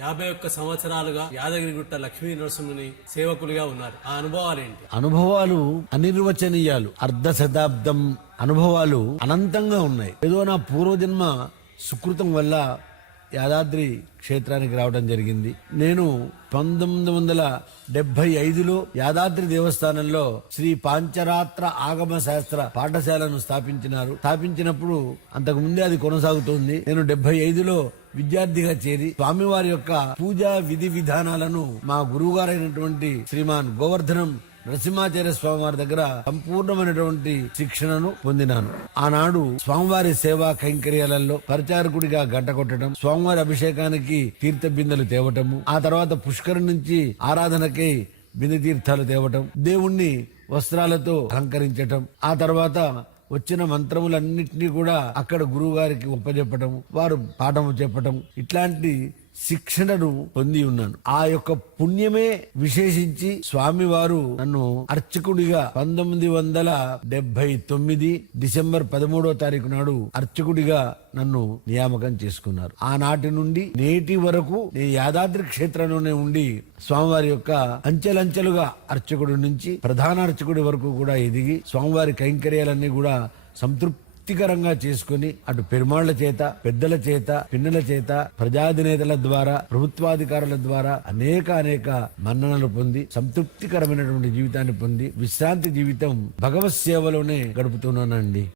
51 సంవత్సరాలుగా యాదగిరిగుట్ట లక్ష్మీ నరసింహుని సేవకులుగా ఉన్నారు. ఆ అనుభవాలేంటి? అనుభవాలు అనిర్వచనీయాలు. అర్ధ శతాబ్దం అనుభవాలు అనంతంగా ఉన్నాయి. ఏదో నా పూర్వజన్మ సుకృతం వల్ల యాదాద్రి క్షేత్రానికి రావడం జరిగింది. నేను 1975లో యాదాద్రి దేవస్థానంలో శ్రీ పాంచరాత్ర ఆగమ శాస్త్ర పాఠశాలను స్థాపించినప్పుడు అంతకు ముందే అది కొనసాగుతోంది. నేను 75లో విద్యార్థిగా చేరి స్వామివారి యొక్క పూజా విధి విధానాలను మా గురువు గారైనటువంటి శ్రీమాన్ గోవర్ధనం నరసింహాచార్య స్వామివారి దగ్గర సంపూర్ణమైనటువంటి శిక్షణను పొందినాను. ఆనాడు స్వామివారి సేవా కైంకర్యాలలో పరిచారకుడిగా గంట కొట్టడం, స్వామివారి అభిషేకానికి తీర్థ బిందెలు తేవటము, ఆ తర్వాత పుష్కరం నుంచి ఆరాధనకై బిందె తీర్థాలు తేవటం, దేవుణ్ణి వస్త్రాలతో అలంకరించటం, ఆ తర్వాత వచ్చిన మంత్రములన్నింటినీ కూడా అక్కడ గురువు గారికి ఒప్పజెప్పటం, వారు పాఠము చెప్పటం, ఇట్లాంటి శిక్షణను పొంది ఉన్నాను. ఆ యొక్క పుణ్యమే విశేషించి స్వామివారు నన్ను అర్చకుడిగా 1979 డిసెంబర్ 13వ తారీఖు నాడు అర్చకుడిగా నన్ను నియామకం చేసుకున్నారు. ఆనాటి నుండి నేటి వరకు నేను యాదాద్రి క్షేత్రంలోనే ఉండి స్వామివారి యొక్క అంచెలంచెలుగా అర్చకుడి నుంచి ప్రధాన అర్చకుడి వరకు కూడా ఎదిగి స్వామివారి కైంకర్యాలన్నీ కూడా సంతృప్తికరంగా చేసుకుని అటు పెరుమాళ్ల చేత, పెద్దల చేత, పిన్నల చేత, ప్రజాధినేతల ద్వారా, ప్రభుత్వాధికారుల ద్వారా అనేక మన్ననలు పొంది సంతృప్తికరమైనటువంటి జీవితాన్ని పొంది విశ్రాంతి జీవితం భగవత్ సేవలోనే గడుపుతున్నానండి.